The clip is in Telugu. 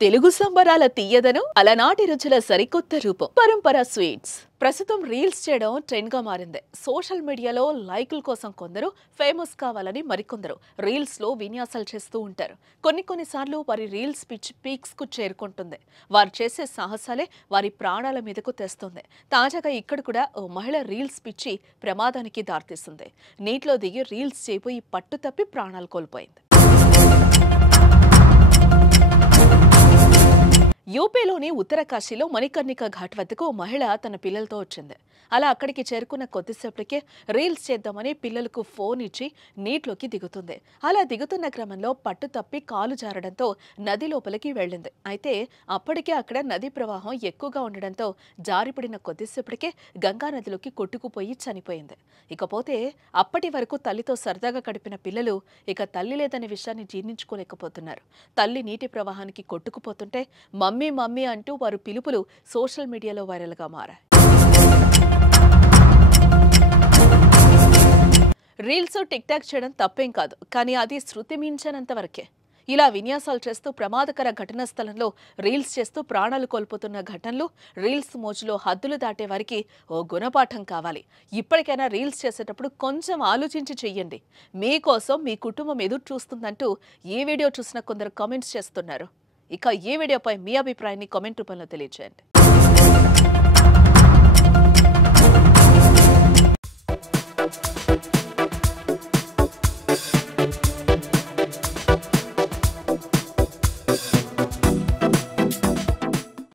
తెలుగు సంబరాల తీయదను అలనాటి రుచుల సరికొత్త రూపం పరంపర స్వీట్స్ ప్రస్తుతం రీల్స్ చేయడం ట్రెండ్ గా మారింది. సోషల్ మీడియాలో లైకుల కోసం కొందరు, ఫేమస్ కావాలని మరికొందరు రీల్స్ లో విన్యాసాలు చేస్తూ ఉంటారు. కొన్నిసార్లు వారి రీల్స్ పిచ్ పీక్స్ కు చేరుకుంటుంది. వారు చేసే సాహసాలే వారి ప్రాణాల మీదకు తెస్తుంది. తాజాగా ఇక్కడ కూడా ఓ మహిళ రీల్స్ పిచ్చి ప్రమాదానికి దారితీస్తుంది. నీటిలో దిగి రీల్స్ చేయబోయి పట్టు తప్పి ప్రాణాలు కోల్పోయింది. యూపీలోని ఉత్తరకాశీలో మణికర్ణిక ఘాట్ వద్దకు మహిళ తన పిల్లలతో వచ్చింది. అలా అక్కడికి చేరుకున్న కొద్దిసేపటికే రీల్స్ చేద్దామని పిల్లలకు ఫోన్ ఇచ్చి నీటిలోకి దిగుతుంది. అలా దిగుతున్న క్రమంలో పట్టు తప్పి కాలు జారడంతో నది లోపలికి వెళ్ళింది. అయితే అప్పటికే అక్కడ నదీ ప్రవాహం ఎక్కువగా ఉండడంతో జారిపడిన కొద్దిసేపటికే గంగా నదిలోకి కొట్టుకుపోయి చనిపోయింది. ఇకపోతే అప్పటి వరకు తల్లితో సరదాగా గడిపిన పిల్లలు ఇక తల్లి లేదనే విషయాన్ని జీర్ణించుకోలేకపోతున్నారు. తల్లి నీటి ప్రవాహానికి కొట్టుకుపోతుంటే మమ్మీ మమ్మీ అంటూ వారు పిలుపులు సోషల్ మీడియాలో వైరల్గా మారాయి. రీల్స్ టిక్ టాక్ చేయడం తప్పేం కాదు, కానీ అది శృతి మించనంత వరకే. ఇలా విన్యాసాలు చేస్తూ ప్రమాదకర ఘటనా స్థలంలో రీల్స్ చేస్తూ ప్రాణాలు కోల్పోతున్న ఘటనలు, రీల్స్ మోజులో హద్దులు దాటే వారికి ఓ గుణపాఠం కావాలి. ఇప్పటికైనా రీల్స్ చేసేటప్పుడు కొంచెం ఆలోచించి చెయ్యండి. మీకోసం మీ కుటుంబం ఎదురు చూస్తుందంటూ ఈ వీడియో చూసిన కొందరు కామెంట్స్ చేస్తున్నారు. ఇక ఈ వీడియోపై మీ అభిప్రాయాన్ని కామెంట్ రూపంలో తెలియజేయండి.